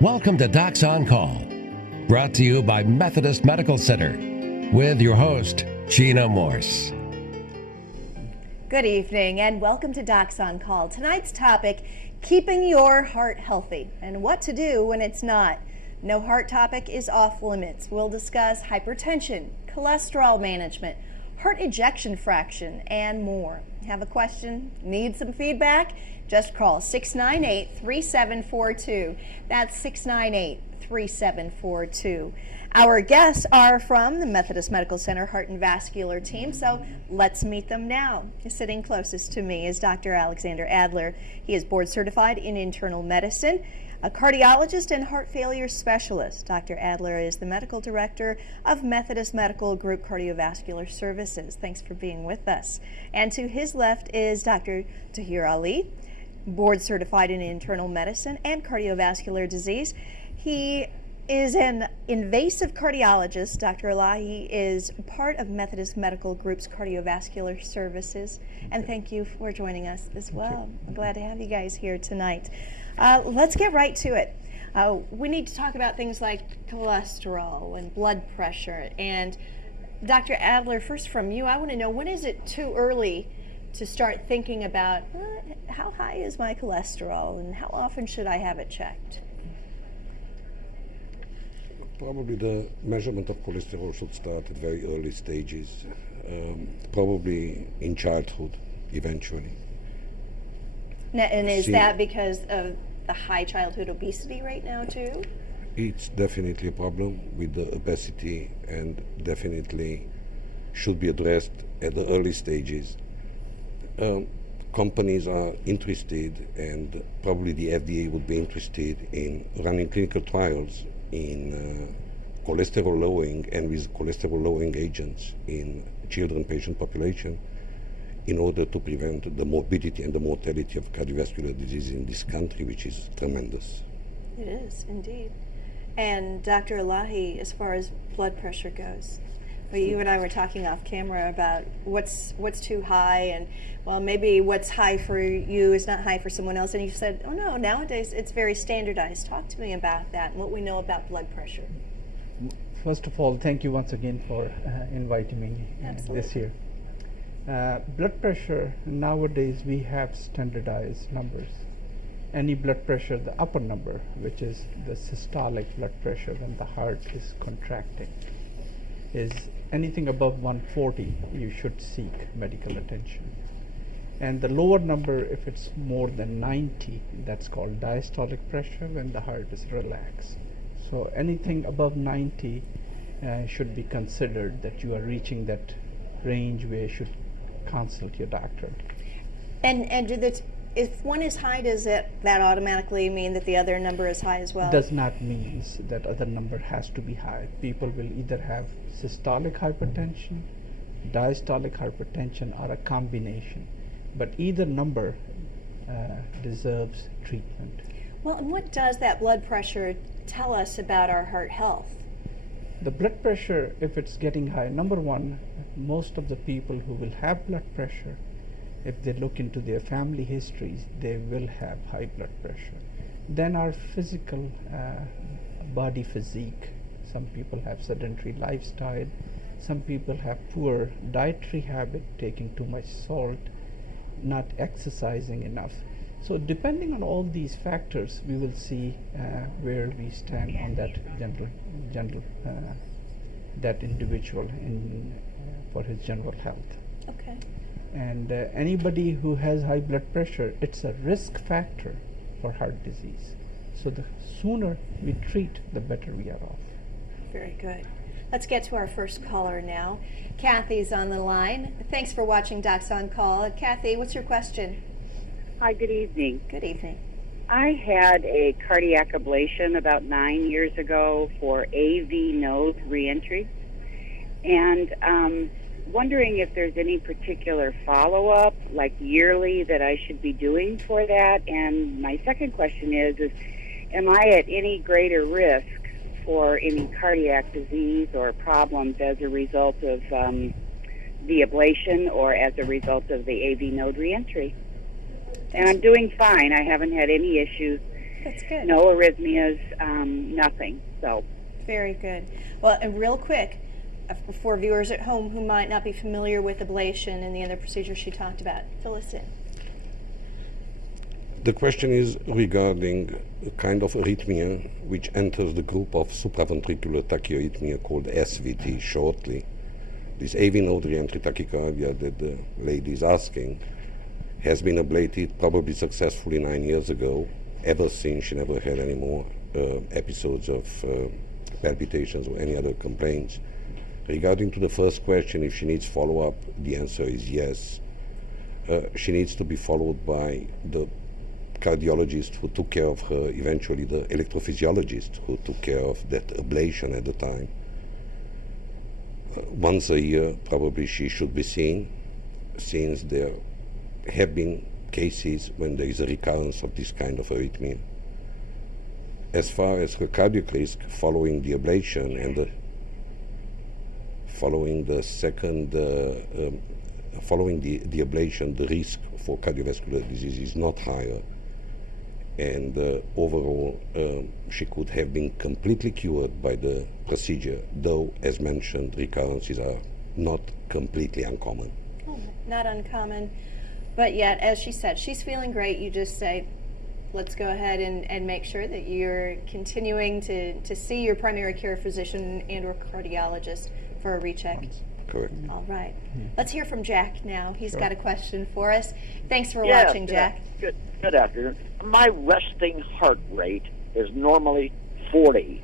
Welcome to Docs on Call, brought to you by Methodist Medical Center, with your host, Gina Morse. Good evening and welcome to Docs on Call. Tonight's topic, keeping your heart healthy and what to do when it's not. No heart topic is off limits. We'll discuss hypertension, cholesterol management, heart ejection fraction, and more. Have a question? Need some feedback? Just call 698-3742. That's 698-3742. Our guests are from the Methodist Medical Center Heart and Vascular team, so let's meet them now. Sitting closest to me is Dr. Alexander Adler. He is board certified in internal medicine, a cardiologist and heart failure specialist. Dr. Adler is the medical director of Methodist Medical Group Cardiovascular Services. Thanks for being with us. And to his left is Dr. Tahir Ali, board certified in internal medicine and cardiovascular disease. He is an invasive cardiologist. Dr. Ilahi is part of Methodist Medical Group's Cardiovascular Services. And thank you for joining us as well. I'm glad to have you guys here tonight. Let's get right to it. We need to talk about things like cholesterol and blood pressure. And Dr. Adler, first from you, I want to know, when is it too early to start thinking about how high is my cholesterol and how often should I have it checked? Probably the measurement of cholesterol should start at very early stages, probably in childhood eventually. Now, and is that because of the high childhood obesity right now too? It's definitely a problem with the obesity and definitely should be addressed at the early stages. Companies are interested, and probably the FDA would be interested in running clinical trials in cholesterol lowering and with cholesterol lowering agents in children patient population in order to prevent the morbidity and the mortality of cardiovascular disease in this country, which is tremendous. It is, indeed. And Dr. Ilahi, as far as blood pressure goes, well, you and I were talking off camera about what's too high, and well, maybe what's high for you is not high for someone else. And you said, oh no, nowadays it's very standardized. Talk to me about that and what we know about blood pressure. First of all, thank you once again for inviting me this year. Blood pressure, nowadays we have standardized numbers. Any blood pressure, the upper number, which is the systolic blood pressure when the heart is contracting, is anything above 140, you should seek medical attention. And the lower number, if it's more than 90, that's called diastolic pressure when the heart is relaxed. So anything above 90 should be considered that you are reaching that range where you should consult your doctor. And if one is high, does that automatically mean that the other number is high as well? Does not mean that other number has to be high. People will either have systolic hypertension, diastolic hypertension, or a combination. But either number deserves treatment. Well, and what does that blood pressure tell us about our heart health? The blood pressure, if it's getting high, number one, most of the people who will have blood pressure, if they look into their family histories, they will have high blood pressure. Then our physical body physique. Some people have sedentary lifestyle. Some people have poor dietary habit, taking too much salt, not exercising enough. So depending on all these factors, we will see where we stand on that that individual for his general health. Okay. And anybody who has high blood pressure, it's a risk factor for heart disease. So the sooner we treat, the better we are off. Very good. Let's get to our first caller now. Kathy's on the line. Thanks for watching Docs on Call. Kathy, what's your question? Hi, good evening. Good evening. I had a cardiac ablation about 9 years ago for AV node reentry, and wondering if there's any particular follow-up, like yearly, that I should be doing for that. And my second question is am I at any greater risk for any cardiac disease or problems as a result of the ablation or as a result of the AV node reentry? And I'm doing fine. I haven't had any issues That's good. No arrhythmias, nothing. So Very good. Well, and real quick, for viewers at home who might not be familiar with ablation and the other procedures she talked about, fill us in. The question is regarding a kind of arrhythmia which enters the group of supraventricular tachyarrhythmia called SVT shortly. This AV node reentry tachycardia that the lady is asking has been ablated probably successfully 9 years ago. Ever since, she never had any more episodes of palpitations or any other complaints. Regarding to the first question, if she needs follow-up, the answer is yes. She needs to be followed by the cardiologist who took care of her, eventually the electrophysiologist who took care of that ablation at the time. Once a year, probably she should be seen, since there have been cases when there is a recurrence of this kind of arrhythmia. As far as her cardiac risk following the ablation and following the ablation, the risk for cardiovascular disease is not higher. And overall, she could have been completely cured by the procedure, though, as mentioned, recurrences are not completely uncommon. Oh, not uncommon, but yet, as she said, she's feeling great. You just say, let's go ahead and make sure that you're continuing to see your primary care physician and or cardiologist for a recheck. Correct. All right. Let's hear from Jack now. He's got a question for us. Thanks for Yes, watching, Jack. Good afternoon. My resting heart rate is normally 40.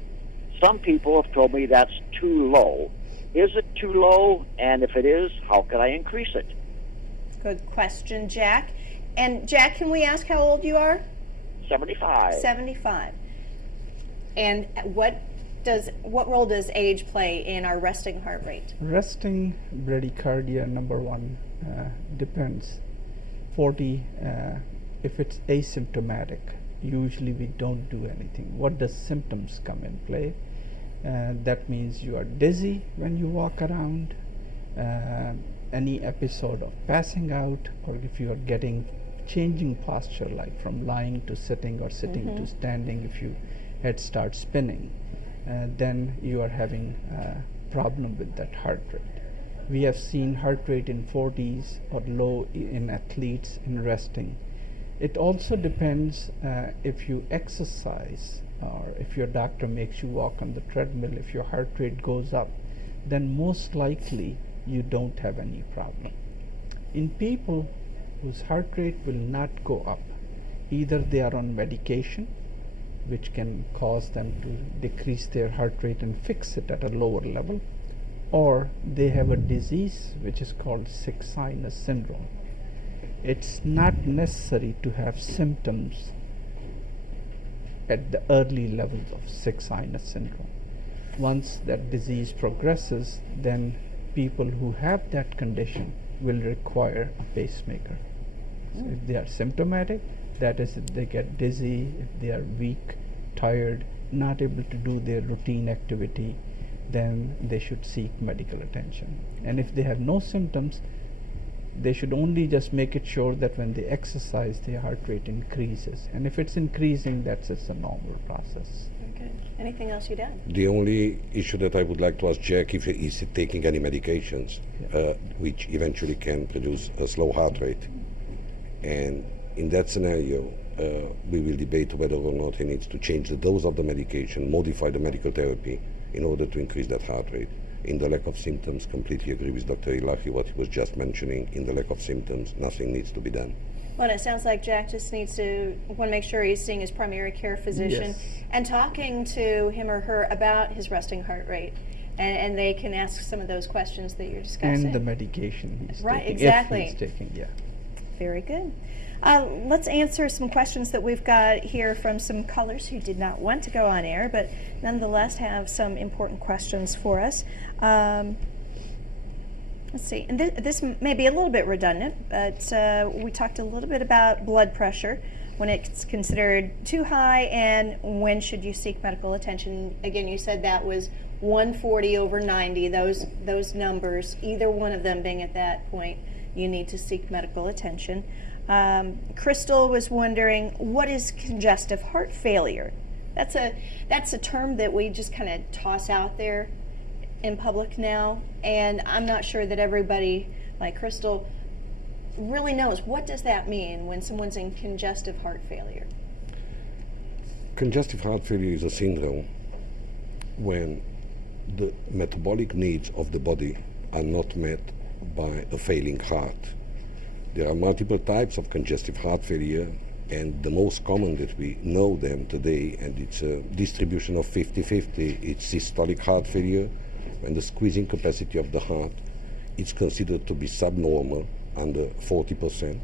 Some people have told me that's too low. Is it too low? And if it is, how can I increase it? Good question, Jack. And Jack, can we ask how old you are? 75. 75. And what role does age play in our resting heart rate? Resting bradycardia, number one, depends. 40, if it's asymptomatic, usually we don't do anything. What does symptoms come in play? That means you are dizzy when you walk around, any episode of passing out, or if you are getting changing posture, like from lying to sitting or sitting to standing, if your head starts spinning, then you are having a problem with that heart rate. We have seen heart rate in 40s or low in athletes in resting. It also depends if you exercise or if your doctor makes you walk on the treadmill. If your heart rate goes up, then most likely you don't have any problem. In people whose heart rate will not go up, either they are on medication, which can cause them to decrease their heart rate and fix it at a lower level, or they have a disease which is called sick sinus syndrome. It's not necessary to have symptoms at the early levels of sick sinus syndrome. Once that disease progresses, then people who have that condition will require a pacemaker. So if they are symptomatic, that is, if they get dizzy, if they are weak, tired, not able to do their routine activity, then they should seek medical attention. And if they have no symptoms, they should only just make it sure that when they exercise, their heart rate increases. And if it's increasing, that's just a normal process. Very good. Anything else you'd add? The only issue that I would like to ask Jack if he is taking any medications, which eventually can produce a slow heart rate. And in that scenario, we will debate whether or not he needs to change the dose of the medication, modify the medical therapy in order to increase that heart rate. In the lack of symptoms, completely agree with Dr. Ilahi, what he was just mentioning. In the lack of symptoms, nothing needs to be done. Well, it sounds like Jack just want to make sure he's seeing his primary care physician and talking to him or her about his resting heart rate. And they can ask some of those questions that you're discussing. And the medication he's right, taking. Exactly. If he's taking, yeah. Very good. Let's answer some questions that we've got here from some callers who did not want to go on air, but nonetheless have some important questions for us. Let's see, and this may be a little bit redundant, but we talked a little bit about blood pressure, when it's considered too high, and when should you seek medical attention. Again, you said that was 140 over 90, those numbers, either one of them being at that point, you need to seek medical attention. Crystal was wondering, what is congestive heart failure? That's a term that we just kind of toss out there in public now, and I'm not sure that everybody, like Crystal, really knows. What does that mean when someone's in congestive heart failure? Congestive heart failure is a syndrome when the metabolic needs of the body are not met by a failing heart. There are multiple types of congestive heart failure, and the most common that we know them today, and it's a distribution of 50-50, it's systolic heart failure, when the squeezing capacity of the heart is considered to be subnormal, under 40%.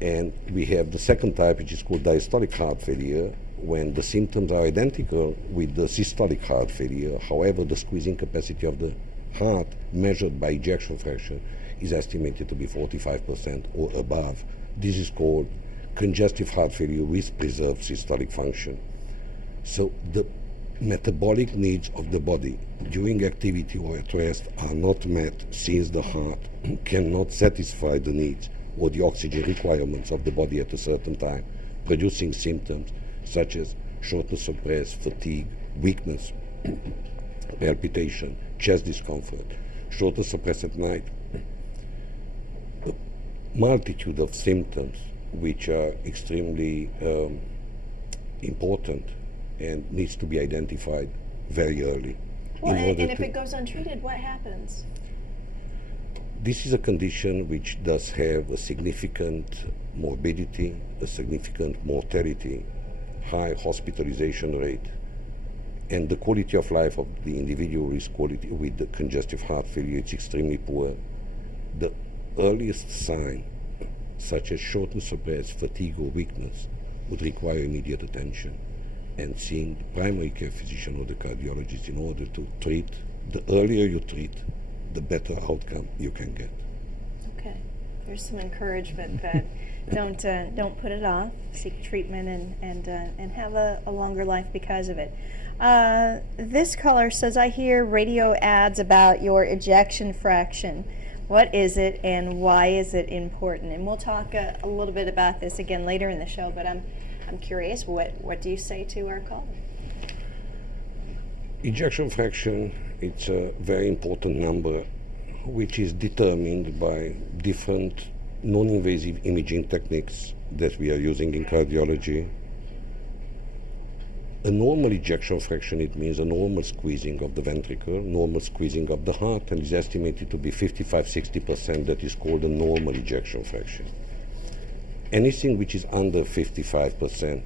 And we have the second type, which is called diastolic heart failure, when the symptoms are identical with the systolic heart failure. However, the squeezing capacity of the heart, measured by ejection fraction, is estimated to be 45% or above. This is called congestive heart failure with preserved systolic function. So the metabolic needs of the body during activity or at rest are not met, since the heart cannot satisfy the needs or the oxygen requirements of the body at a certain time, producing symptoms such as shortness of breath, fatigue, weakness, palpitation, chest discomfort, shortness of breath at night, a multitude of symptoms which are extremely important and needs to be identified very early. Well, and if it goes untreated, what happens? This is a condition which does have a significant morbidity, a significant mortality, high hospitalization rate, and the quality of life of the individual is quality with the congestive heart failure. It's extremely poor. The earliest sign, such as shortness of breath, fatigue, or weakness, would require immediate attention and seeing the primary care physician or the cardiologist in order to treat. The earlier you treat, the better outcome you can get. Okay, there's some encouragement that don't put it off. Seek treatment and have a longer life because of it. This caller says, I hear radio ads about your ejection fraction. What is it and why is it important? And we'll talk a little bit about this again later in the show, but I'm curious, what do you say to our caller? Ejection fraction, it's a very important number which is determined by different non-invasive imaging techniques that we are using in cardiology. A normal ejection fraction, it means a normal squeezing of the ventricle, normal squeezing of the heart, and is estimated to be 55-60%. That is called a normal ejection fraction. Anything which is under 55%,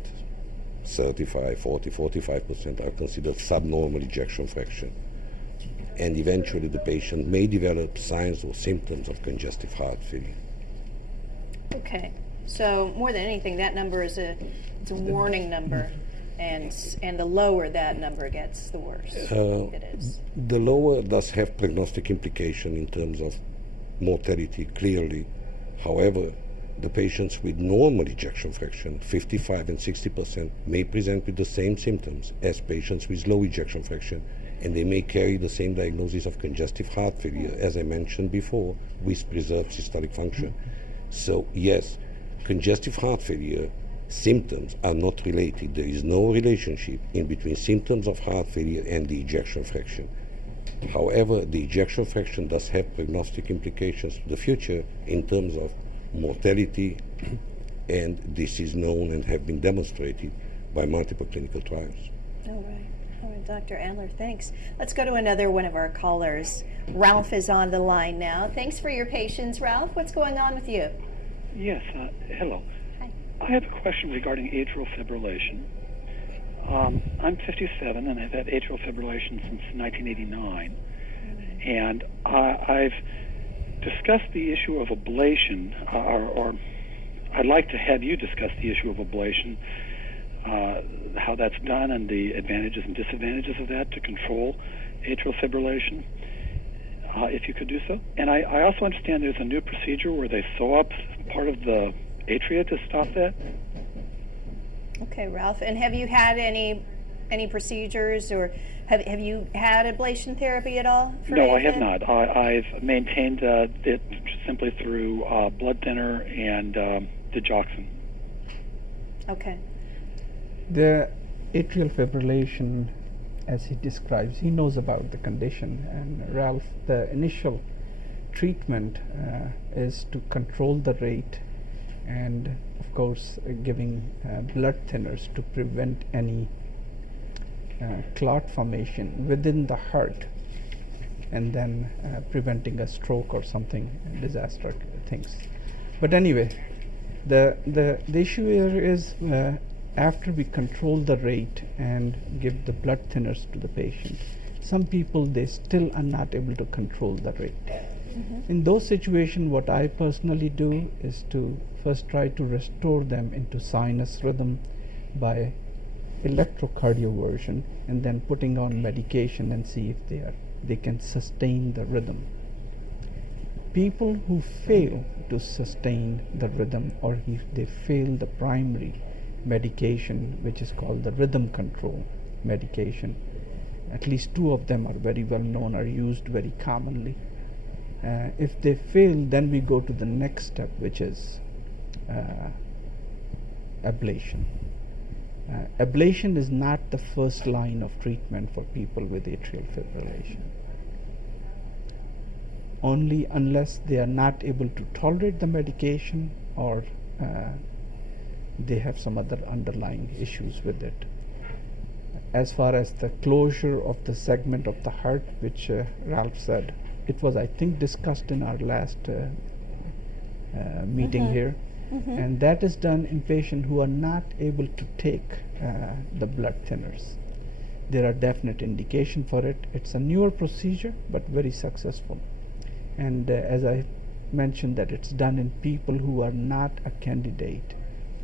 35, 40, 45% are considered subnormal ejection fraction. And eventually the patient may develop signs or symptoms of congestive heart failure. Okay, so more than anything, that number is a warning number, and the lower that number gets, the worse it is. The lower does have prognostic implication in terms of mortality, clearly. However, the patients with normal ejection fraction, 55 and 60%, may present with the same symptoms as patients with low ejection fraction, and they may carry the same diagnosis of congestive heart failure, as I mentioned before, with preserved systolic function. So yes, congestive heart failure symptoms are not related. There is no relationship in between symptoms of heart failure and the ejection fraction. However, the ejection fraction does have prognostic implications to the future in terms of mortality, and this is known and have been demonstrated by multiple clinical trials. All right, Dr. Adler, thanks. Let's go to another one of our callers. Ralph is on the line now. Thanks for your patience, Ralph. What's going on with you? Yes, hello. Hi. I have a question regarding atrial fibrillation. I'm 57 and I've had atrial fibrillation since 1989, and I've discussed the issue of ablation, or I'd like to have you discuss the issue of ablation, how that's done and the advantages and disadvantages of that to control atrial fibrillation, if you could do so. And I also understand there's a new procedure where they sew up part of the atria to stop that. Okay, Ralph. And have you had any Any procedures, or have you had ablation therapy at all? For No, I AFib? have not. I've maintained it simply through blood thinner and digoxin. Okay. The atrial fibrillation, as he describes, he knows about the condition. And Ralph, the initial treatment is to control the rate and, of course, giving blood thinners to prevent any clot formation within the heart, and then preventing a stroke or something, disaster things. But anyway, the issue here is after we control the rate and give the blood thinners to the patient, some people, they still are not able to control the rate. In those situations, what I personally do is to first try to restore them into sinus rhythm by electrocardioversion, and then putting on medication and see if they can sustain the rhythm. People who fail to sustain the rhythm, or if they fail the primary medication, which is called the rhythm control medication, at least 2 of them are very well known, are used very commonly. If they fail, then we go to the next step, which is ablation. Ablation is not the first line of treatment for people with atrial fibrillation. Only unless they are not able to tolerate the medication, or they have some other underlying issues with it. As far as the closure of the segment of the heart, which Ralph said, it was, I think, discussed in our last meeting here. And that is done in patients who are not able to take the blood thinners. There are definite indications for it. It's a newer procedure, but very successful. And as I mentioned, that it's done in people who are not a candidate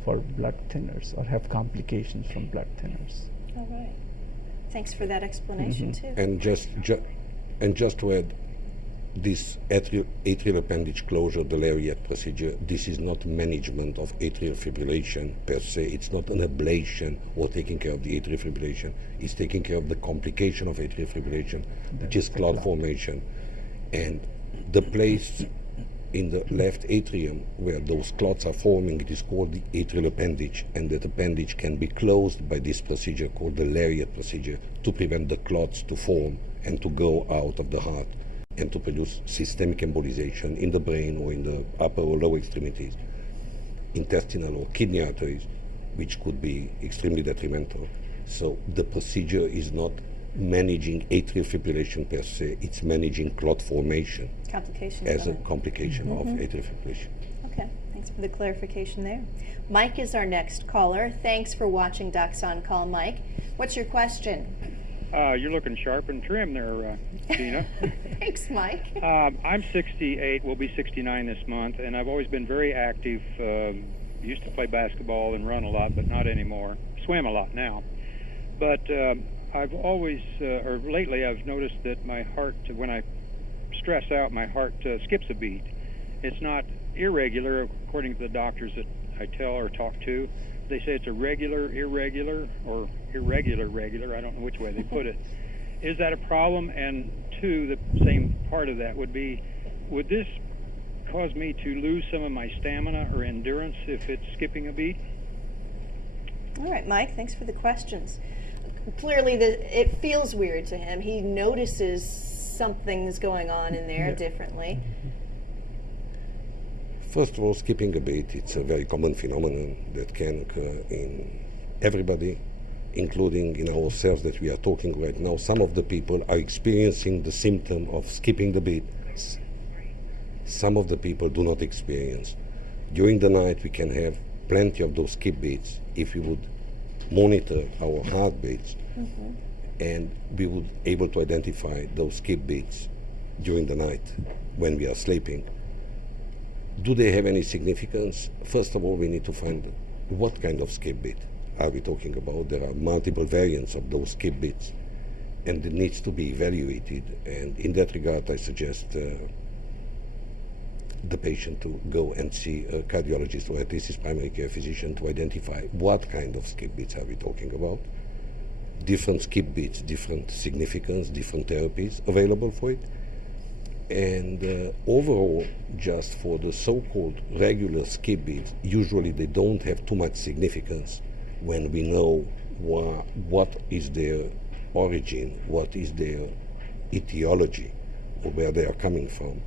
for blood thinners or have complications from blood thinners. All right. Thanks for that explanation too. And just to add, this atrial appendage closure, the lariat procedure, this is not management of atrial fibrillation per se. It's not an ablation or taking care of the atrial fibrillation. It's taking care of the complication of atrial fibrillation, which is clot formation. And the place in the left atrium where those clots are forming, it is called the atrial appendage, and that appendage can be closed by this procedure called the lariat procedure to prevent the clots to form and to go out of the heart and to produce systemic embolization in the brain or in the upper or lower extremities, intestinal or kidney arteries, which could be extremely detrimental. So the procedure is not managing atrial fibrillation per se, it's managing clot formation as a complication of atrial fibrillation. Okay, thanks for the clarification there. Mike is our next caller. Thanks for watching Docs on Call, Mike. What's your question? You're looking sharp and trim there, Gina. Thanks, Mike. I'm 68, will be 69 this month, and I've always been very active. Used to play basketball and run a lot, but not anymore. Swim a lot now. But I've always, or lately, I've noticed that my heart, when I stress out, my heart skips a beat. It's not irregular, according to the doctors that I tell or talk to. They say it's a regular, irregular, or irregular, regular. I don't know which way they put it. Is that a problem? And two, the same part of that would be, would this cause me to lose some of my stamina or endurance if it's skipping a beat? All right, Mike, thanks for the questions. Clearly, it feels weird to him. He notices something's going on in there differently. First of all, skipping a beat, it's a very common phenomenon that can occur in everybody, including in ourselves that we are talking right now. Some of the people are experiencing the symptom of skipping the beat. Some of the people do not experience. During the night, we can have plenty of those skip beats if we would monitor our heartbeats, and we would able to identify those skip beats during the night when we are sleeping. Do they have any significance? First of all, we need to find what kind of skip beat are we talking about. There are multiple variants of those skip beats, and it needs to be evaluated. And in that regard, I suggest the patient to go and see a cardiologist or at least his primary care physician to identify what kind of skip beats are we talking about. different skip beats, different significance, different therapies available for it. And overall, just for the so-called regular skip beats, usually they don't have too much significance when we know what is their origin, what is their etiology, or where they are coming from.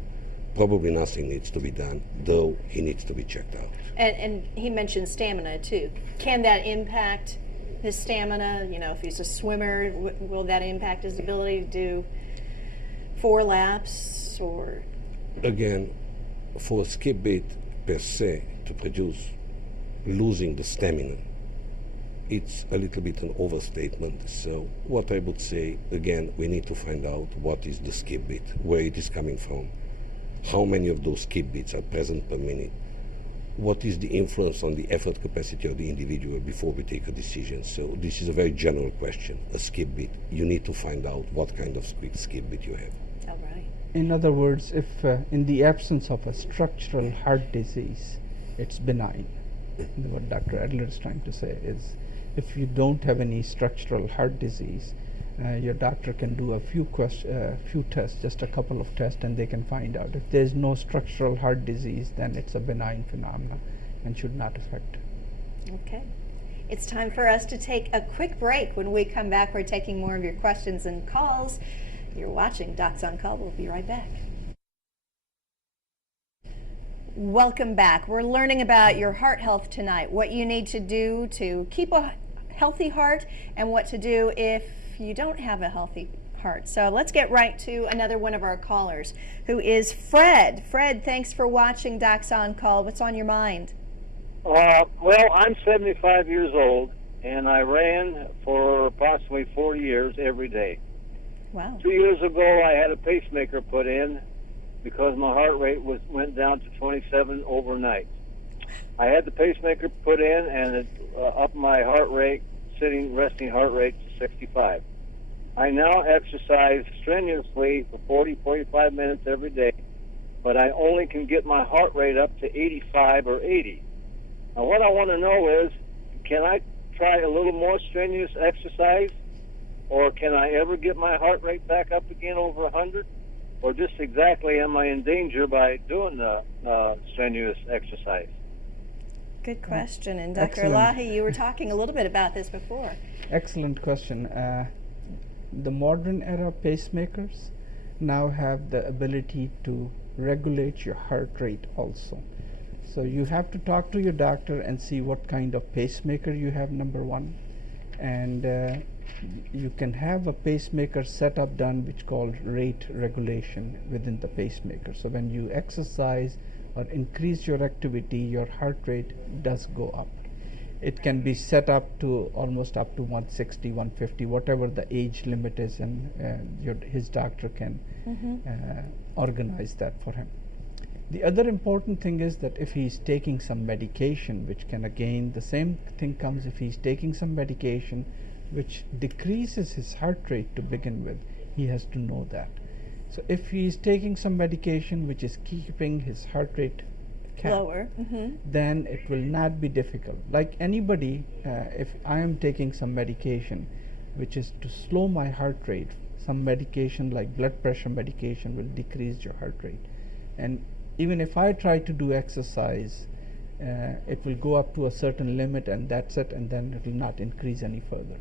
Probably nothing needs to be done, though he needs to be checked out. And he mentioned stamina too. Can that impact his stamina? You know, if he's a swimmer, will that impact his ability to do 4 laps or? Again, for a skip beat per se to produce losing the stamina, it's a little bit an overstatement. So what I would say, again, we need to find out what is the skip beat, where it is coming from, how many of those skip beats are present per minute, what is the influence on the effort capacity of the individual before we take a decision. So this is a very general question, a skip beat. You need to find out what kind of skip beat you have. All right. In other words, if in the absence of a structural heart disease, it's benign. What Dr. Adler is trying to say is, if you don't have any structural heart disease, your doctor can do a few tests, just a couple of tests, and they can find out. If there's no structural heart disease, then it's a benign phenomenon and should not affect. Okay. It's time for us to take a quick break. When we come back, we're taking more of your questions and calls. You're watching Docs on Call. We'll be right back. Welcome back. We're learning about your heart health tonight, what you need to do to keep a healthy heart and what to do if you don't have a healthy heart. So let's get right to another one of our callers, who is Fred. Fred, thanks for watching Docs on Call. What's on your mind? Well, I'm 75 years old, and I ran for approximately 4 years every day. Wow. 2 years ago, I had a pacemaker put in because my heart rate went down to 27 overnight. I had the pacemaker put in, and it upped my heart rate, resting heart rate, to 65. I now exercise strenuously for 45 minutes every day, but I only can get my heart rate up to 85 or 80. Now, what I want to know is, can I try a little more strenuous exercise, or can I ever get my heart rate back up again over 100? Or just exactly am I in danger by doing the strenuous exercise? Good question. And Dr. Excellent. Ilahi, you were talking a little bit about this before. Excellent question. The modern era pacemakers now have the ability to regulate your heart rate also. So you have to talk to your doctor and see what kind of pacemaker you have, number one. And you can have a pacemaker setup done which called rate regulation within the pacemaker. So when you exercise or increase your activity, your heart rate does go up. It can be set up to almost up to 160, 150, whatever the age limit is, and his doctor can organize that for him. The other important thing is that if he's taking some medication, which can, again, the same thing comes if he's taking some medication which decreases his heart rate to begin with, he has to know that. So if he is taking some medication which is keeping his heart rate Lower. then it will not be difficult. Like anybody, if I am taking some medication which is to slow my heart rate, some medication like blood pressure medication will decrease your heart rate. And even if I try to do exercise, it will go up to a certain limit, and that's it, and then it will not increase any further.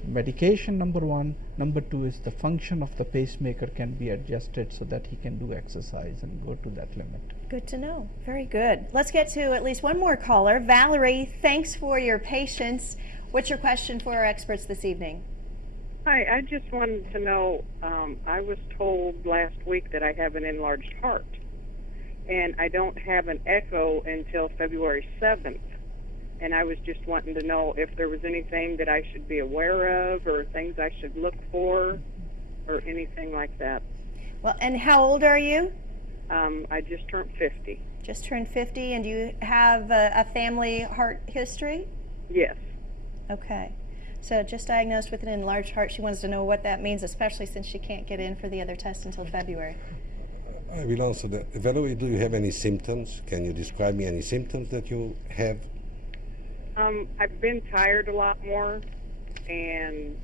So medication, number one. Number two is the function of the pacemaker can be adjusted so that he can do exercise and go to that limit. Good to know. Very good. Let's get to at least one more caller. Valerie, thanks for your patience. What's your question for our experts this evening? Hi, I just wanted to know, I was told last week that I have an enlarged heart, and I don't have an echo until February 7th. And I was just wanting to know if there was anything that I should be aware of, or things I should look for, or anything like that. Well, and how old are you? I just turned 50. Just turned 50, and do you have a family heart history? Yes. Okay. So just diagnosed with an enlarged heart. She wants to know what that means, especially since she can't get in for the other test until February. I will answer that. Valerie, do you have any symptoms? Can you describe me any symptoms that you have? I've been tired a lot more, and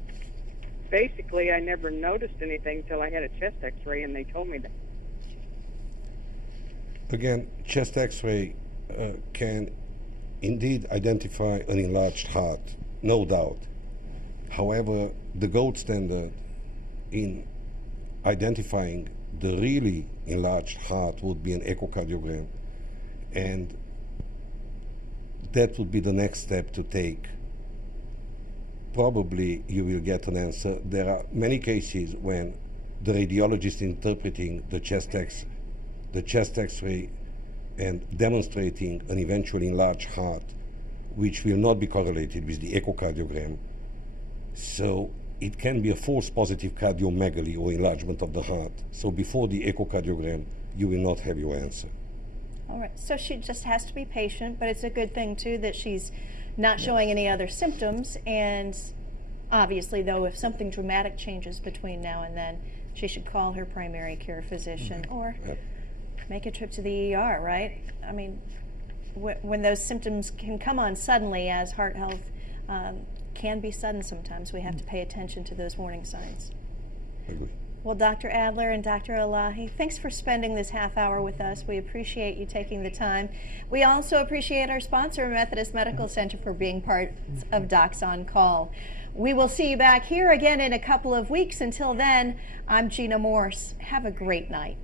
basically I never noticed anything until I had a chest X-ray, and they told me that. Again, chest X-ray can indeed identify an enlarged heart, no doubt. However, the gold standard in identifying the really enlarged heart would be an echocardiogram, and that would be the next step to take. Probably you will get an answer. There are many cases when the radiologist interpreting the chest X-ray and demonstrating an eventually enlarged heart, which will not be correlated with the echocardiogram. So it can be a false positive cardiomegaly or enlargement of the heart. So before the echocardiogram, you will not have your answer. All right, so she just has to be patient, but it's a good thing too that she's not showing any other symptoms. And obviously, though, if something dramatic changes between now and then, she should call her primary care physician or make a trip to the ER, right? I mean, when those symptoms can come on suddenly, as heart health can be sudden sometimes, we have to pay attention to those warning signs. I agree. Well, Dr. Adler and Dr. Ilahi, thanks for spending this half hour with us. We appreciate you taking the time. We also appreciate our sponsor, Methodist Medical Center, for being part of Docs on Call. We will see you back here again in a couple of weeks. Until then, I'm Gina Morse. Have a great night.